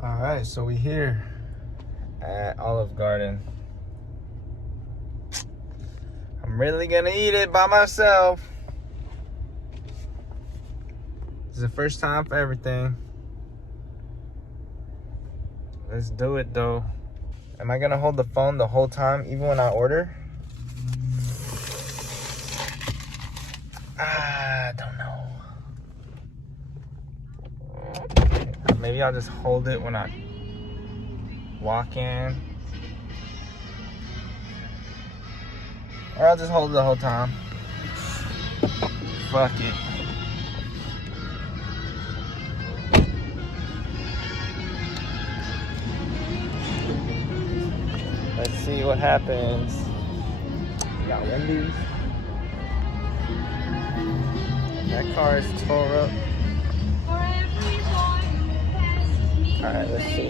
All right, so we here at Olive Garden. I'm really gonna eat it by myself. It's the first time for everything. Let's do it though. Am I gonna hold the phone the whole time, even when I order? I don't know. Maybe I'll just hold it when I walk in. Or I'll just hold it the whole time. Fuck it. Let's see what happens. We got Wendy's. That car is tore up. Alright, let's see.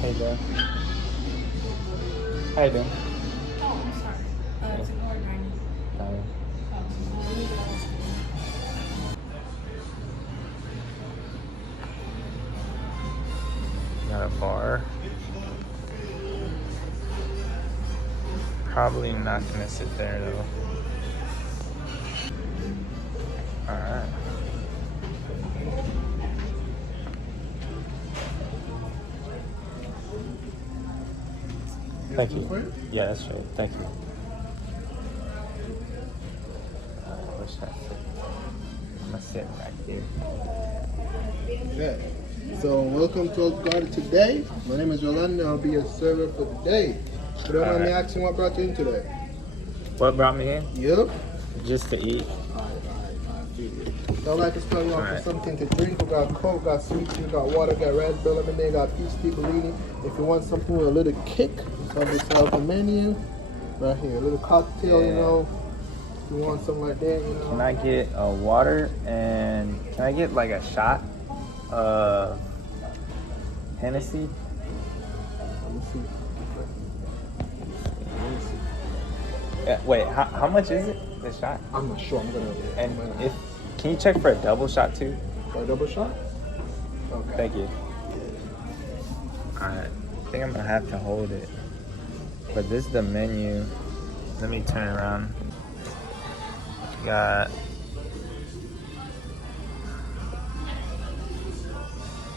Hey there. How you doing? Oh, sorry. It's an order. Sorry. Got a bar. Probably not gonna sit there though. Alright. Thank you. Yeah, that's right. Thank you. Where should I sit? I'm gonna sit right here. Okay, so welcome to Olive Garden today. My name is Yolanda. I'll be your server for today. But don't mind me asking what brought you in today? What brought me in? Yep. Just to eat. Alright. So I'd like to start you off with something to drink. We got Coke, got sweet tea, got water, got raspberry lemonade, got peach tea, Bellini. If you want something with a little kick, so this is the menu. Right here, a little cocktail, you know. If you want something like that, you know. Can I get a water and can I get like a shot of Hennessy? Let me see. Wait, how much is it? The shot? I'm not sure. I'm gonna. And if can you check for a double shot too? For a double shot? Okay. Thank you. Alright, I think I'm gonna have to hold it. But this is the menu. Let me turn it around. Got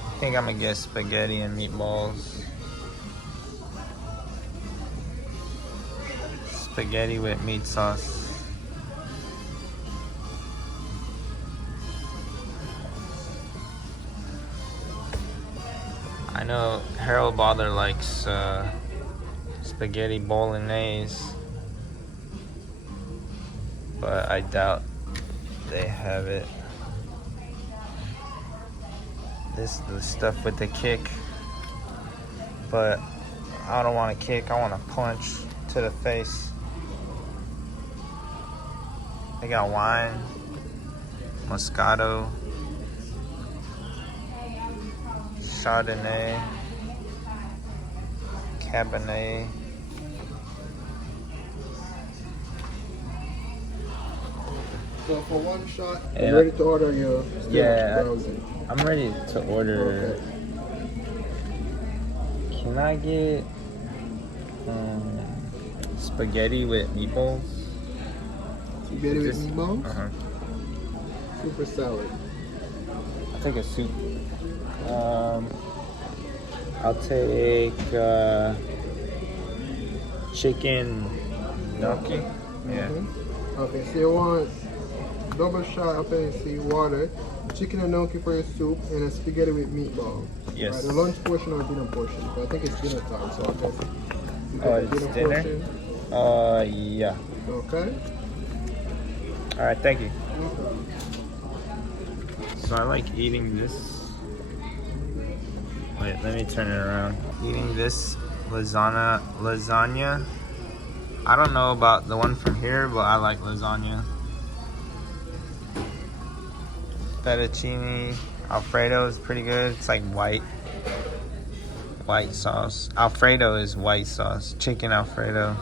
I think I'm gonna get spaghetti and meatballs. Spaghetti with meat sauce. I know Harold Bother likes spaghetti bolognese, but I doubt they have it. This is the stuff with the kick, but I don't want a kick, I want a punch to the face. They got wine, Moscato, Chardonnay, Cabernet. So for one shot, Yeah. you ready to order your Yeah. browsing? I'm ready to order. Okay. Can I get spaghetti with meatballs? Spaghetti with Just- meatballs? Uh-huh. Super salad. I'll take a soup. I'll take chicken gnocchi. Yeah. Okay, so you want double shot of Hennessy, water, chicken and gnocchi for your soup, and a spaghetti with meatballs. Yes. Right, the lunch portion or dinner portion? But I think it's dinner time, so I guess you Oh, get the it's dinner? portion. Yeah. Okay. All right, thank you. Okay. So I like eating this. Wait, let me turn it around. Eating this lasagna. I don't know about the one from here, but I like lasagna. Fettuccine Alfredo is pretty good. It's like white sauce. Alfredo is white sauce. Chicken Alfredo.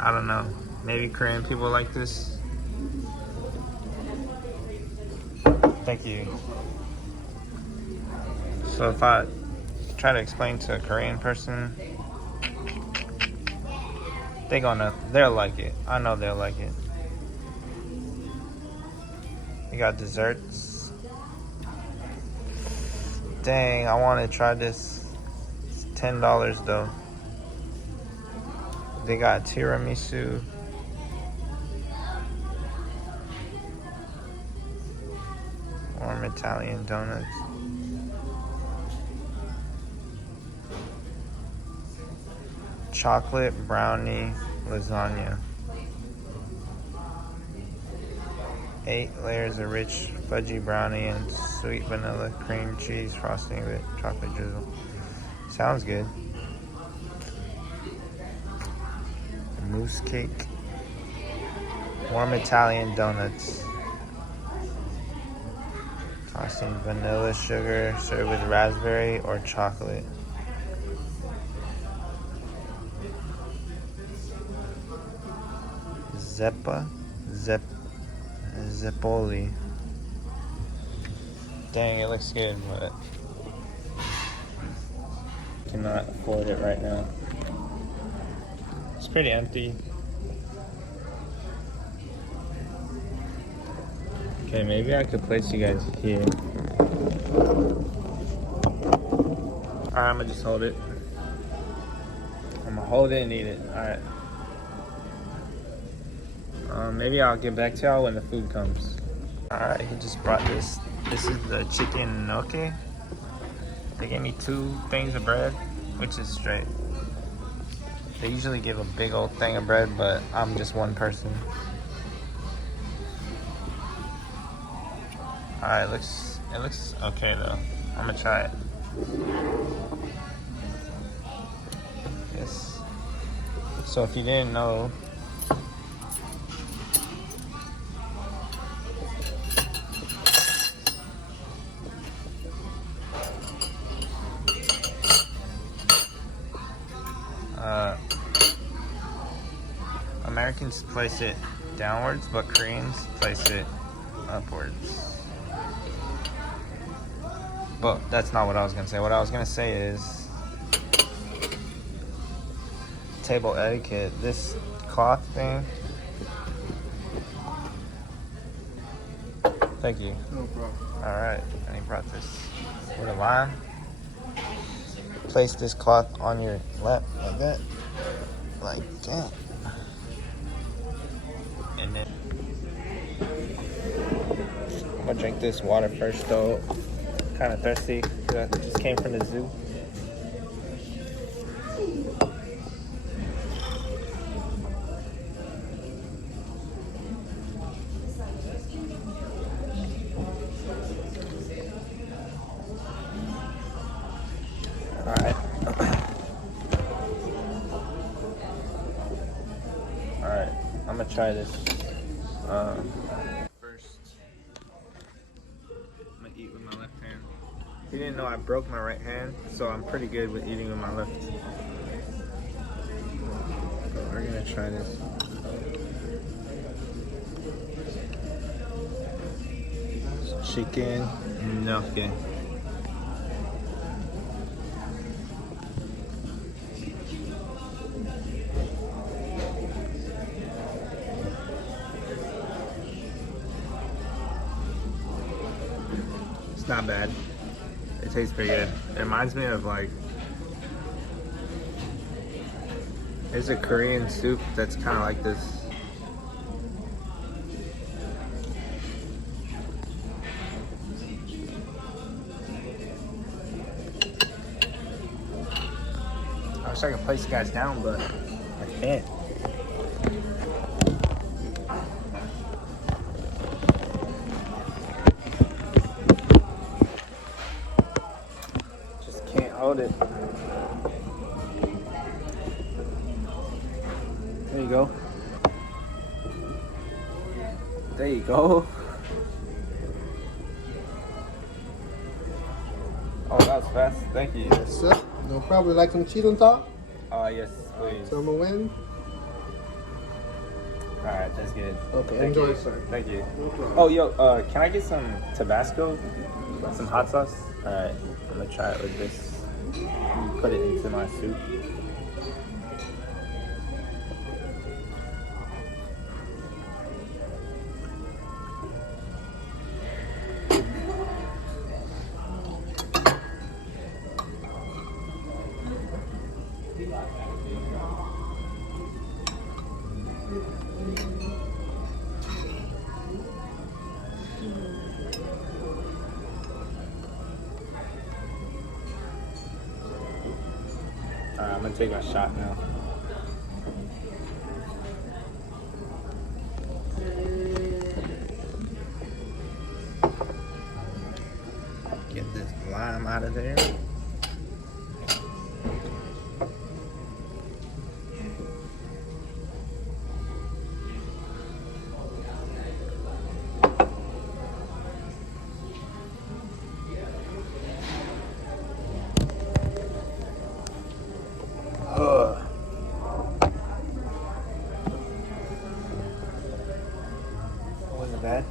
I don't know. Maybe Korean people like this. Thank you. So if I try to explain to a Korean person, they'll like it. I know they'll like it. You got desserts. Dang, I want to try this. It's $10 though. They got tiramisu. Warm Italian donuts. Chocolate brownie lasagna. 8 layers of rich fudgy brownie and sweet vanilla cream cheese frosting with chocolate drizzle. Sounds good. Mousse cake. Warm Italian donuts. Tossing vanilla sugar, served with raspberry or chocolate. Zeppoli. Dang, it looks good, but cannot afford it right now. It's pretty empty. Okay, maybe I could place you guys here. Alright, I'm gonna just hold it. I'm gonna hold it and eat it. Alright. Maybe I'll get back to y'all when the food comes. Alright, he just brought this. This is the chicken gnocchi. They gave me 2 things of bread, which is straight. They usually give a big old thing of bread, but I'm just one person. Alright, it looks okay though. I'm gonna try it. Yes. So if you didn't know, Americans place it downwards, but Koreans place it upwards. But that's not what I was gonna say. What I was gonna say is table etiquette. This cloth thing. Thank you. No problem. Alright, and he brought this with a lime. Place this cloth on your lap like that. Like that. And then I'm gonna drink this water first though. Kind of thirsty because I just came from the zoo. Alright. Alright, I'm gonna try this. First, I'm gonna eat with my left hand. You didn't know I broke my right hand, so I'm pretty good with eating with my left. So we're gonna try this. Chicken gnocchi. It's not bad. It tastes pretty good. It reminds me of like, there's a Korean soup that's kind of like this. I wish I could place you guys down, but I can't. Hold it. There you There you go. Oh, that was fast. Thank you. Yes, sir. No problem. Like some cheese on top? Yes, please. Summer wind? Alright, that's good. Okay, Thank enjoy, you. sir. Thank you. No problem. Oh, yo, can I get some Tabasco? Some hot sauce? Alright, I'm gonna try it with this. Put it into my soup. Alright, I'm gonna take my shot now. Get this lime out of there. Wasn't bad.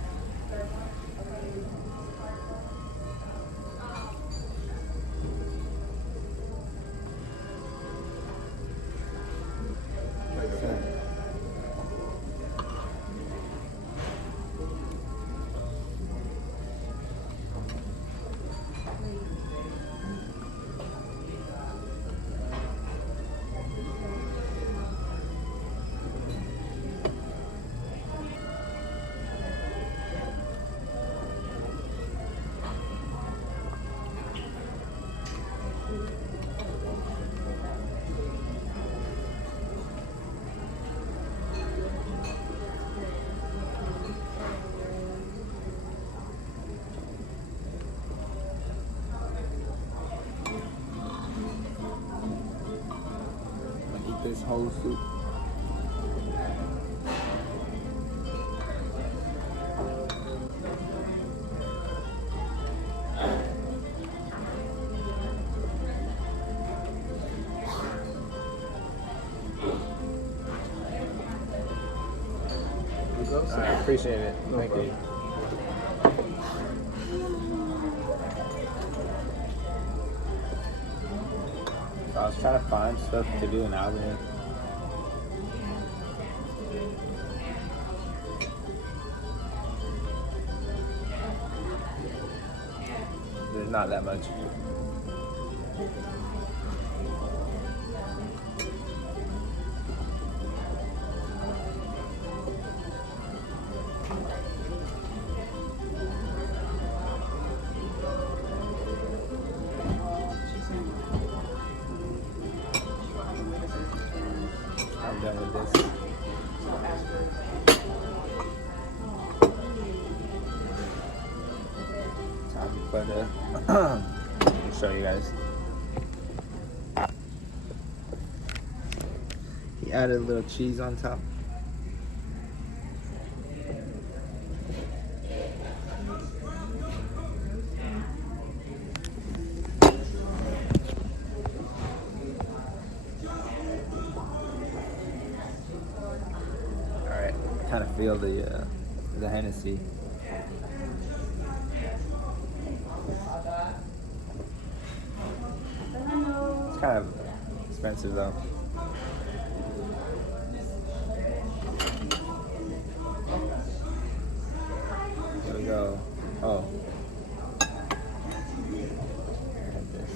This whole soup. I appreciate it. No Thank problem. you. I was trying to find stuff to do in Albany. There's not that much. I'm done with this. Time for the. Let me show you guys. He added a little cheese on top. Alright, kind of feel the Hennessy. It's kind of expensive though. Here we go. Oh. And this.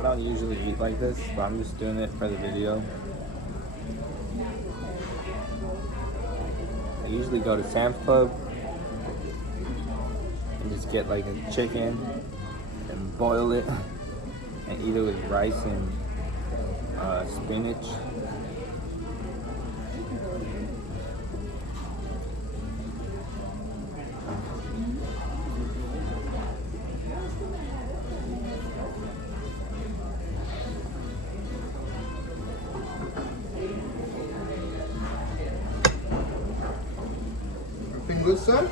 I don't usually eat like this, but I'm just doing it for the video. I usually go to Sam's Club and just get like a chicken and boil it and eat it with rice and spinach. Everything good, son?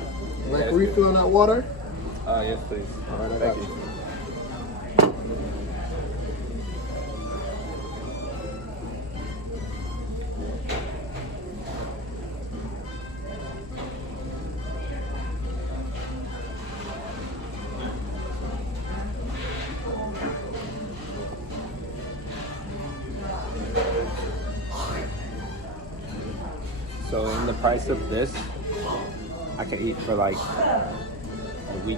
Like Yes. refill on that water? Yes, please. All right, I Thank got you. you. So in the price of this, I can eat for like a week.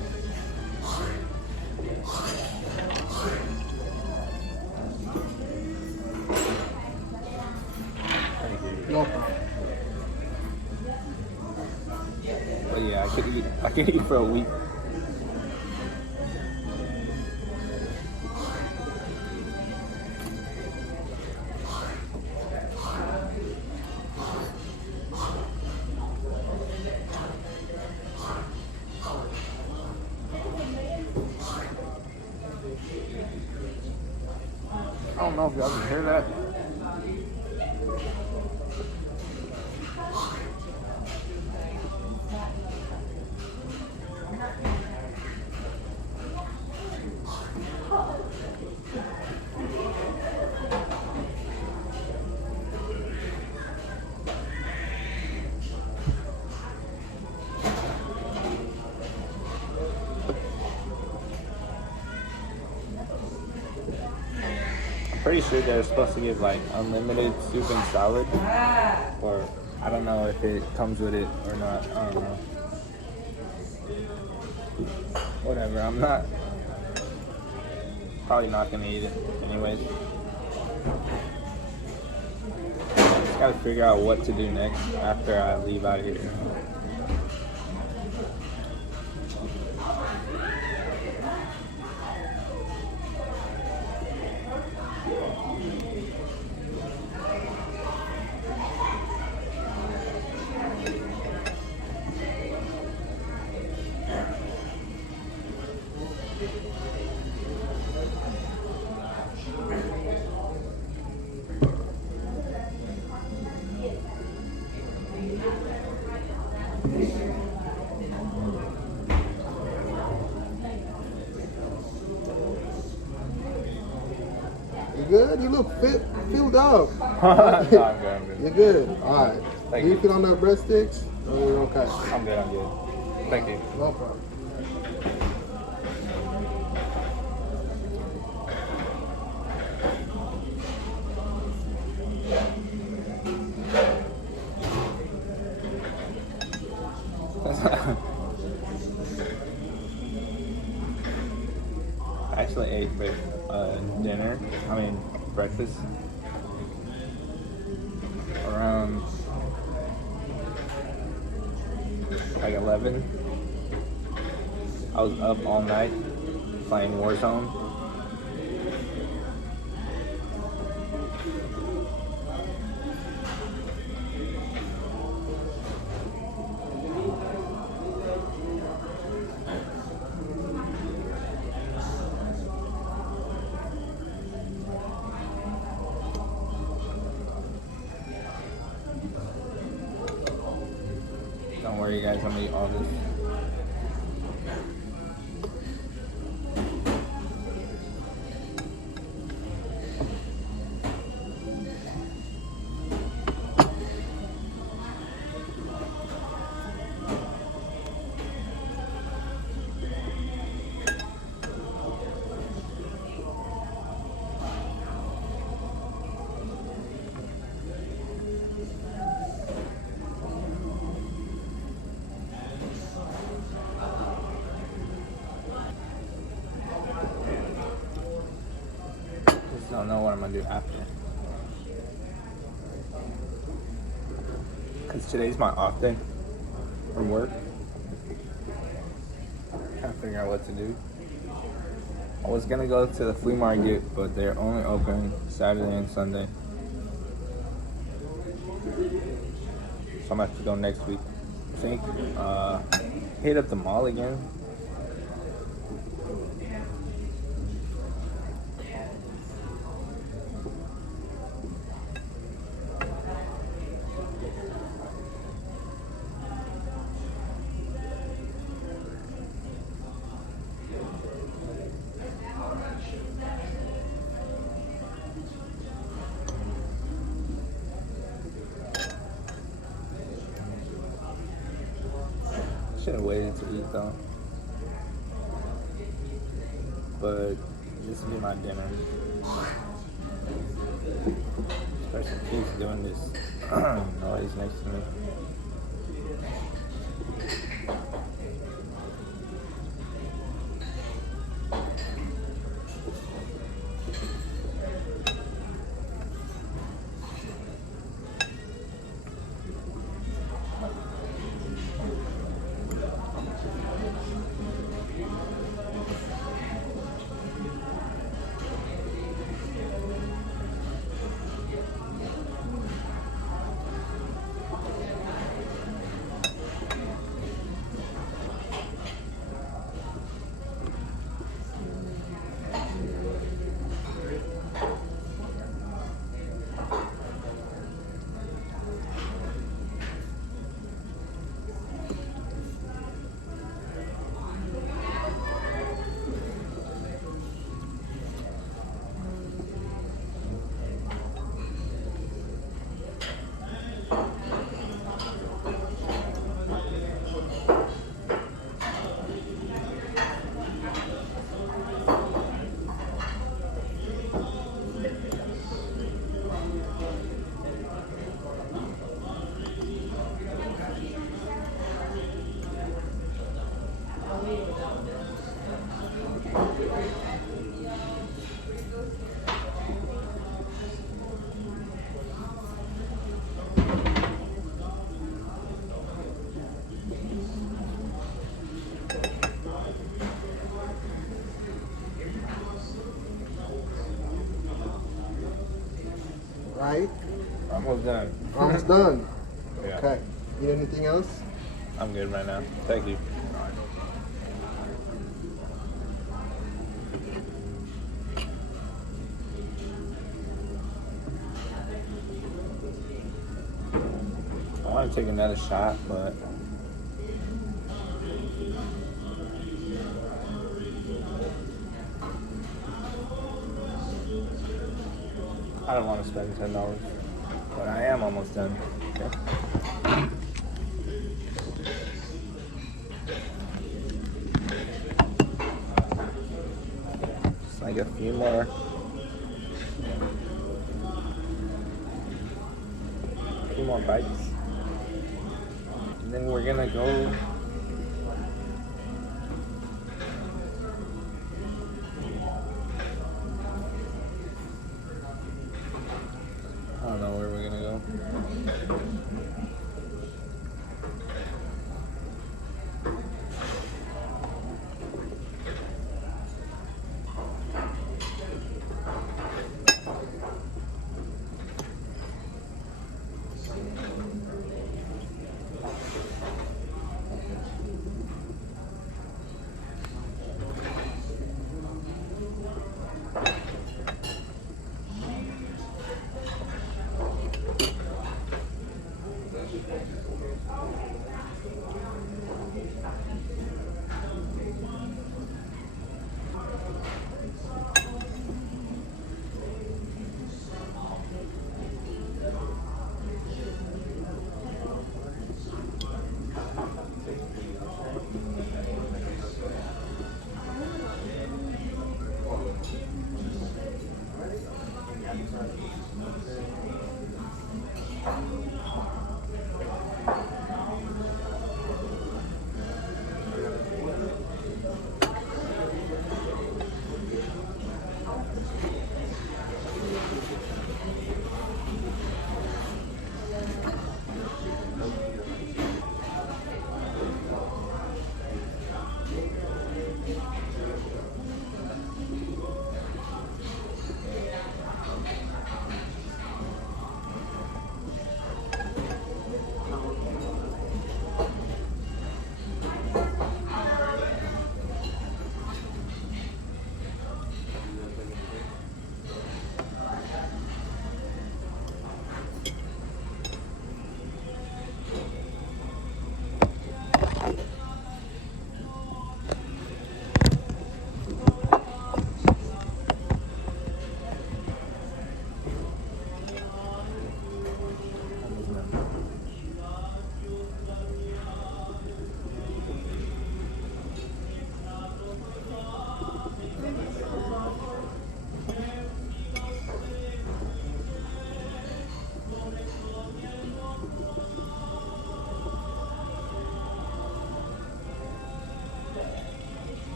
Thank you. No problem. But yeah, I could eat for a week. I don't know if y'all can hear that. Pretty sure they're supposed to give like unlimited soup and salad, or I don't know if it comes with it or not. I don't know. Whatever. I'm not. Probably not gonna eat it anyways. Just gotta figure out what to do next after I leave out of here. You good? You look filled up. No, I'm good. I'm good. You're good. All right. Thank Do you you. feel on that breadsticks? Or you're okay? I'm good. I'm good. Thank you. No problem. I actually ate breakfast around like 11. I was up all night playing Warzone. Don't worry guys, I'm gonna eat all this. don't know what I'm gonna do after. Cause today's my off day from work. Trying to figure out what to do. I was gonna go to the flea market, but they're only open Saturday and Sunday. So I'm gonna have to go next week. I think hit up the mall again. Should have waited to eat though. But this will be my dinner. Especially keeps doing this noise next to me. Right? Almost done. Almost done. Yeah. Okay. Need anything else? I'm good right now. Thank you. I want to take another shot, but I don't want to spend $10. But I am almost done. Okay. Just like a few more. Bites. And then we're gonna go I don't know where we're gonna go.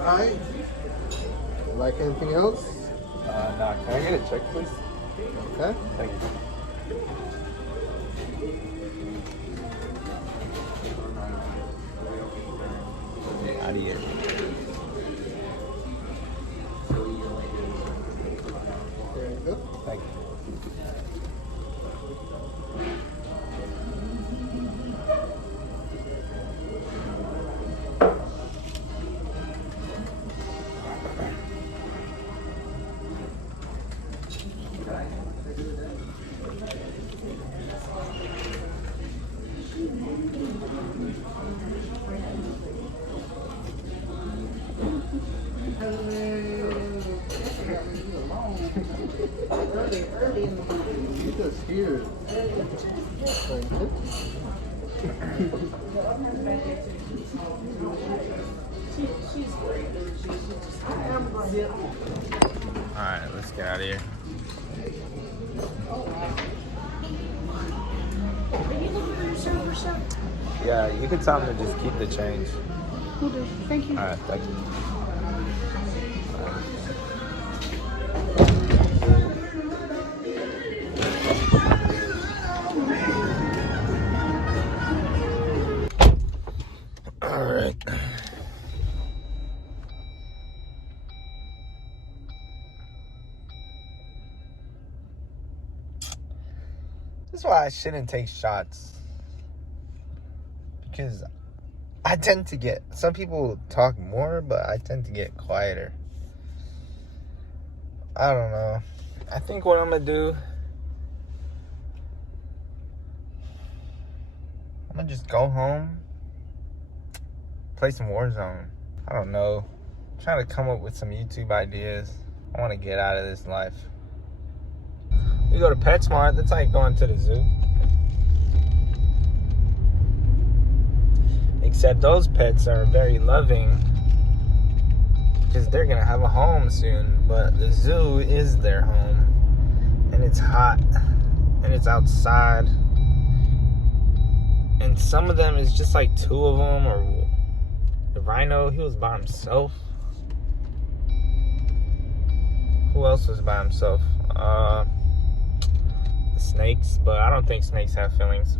Alright. Like anything else? Nah, can I get a check, please? Okay. Thank you. Adios. There you go. Thank you. You just here. Thank you. Alright, let's get out of here. Are you looking for your server, sir? Yeah, you can tell them to just keep the change. Will do. Thank you. Alright, thank you. Alright. This is why I shouldn't take shots. Because I tend to get, some people talk more, but I tend to get quieter. I don't know. I think what I'm gonna do, I'm gonna just go home, play some Warzone. I don't know. I'm trying to come up with some YouTube ideas. I want to get out of this life. We go to PetSmart. That's like going to the zoo. Except those pets are very loving because they're gonna have a home soon. But the zoo is their home, and it's hot, and it's outside, and some of them is just like two of them. Or the rhino, he was by himself. Who else was by himself? The snakes, but I don't think snakes have feelings.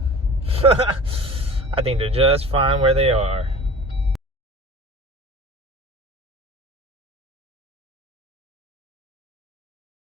I think they're just fine where they are.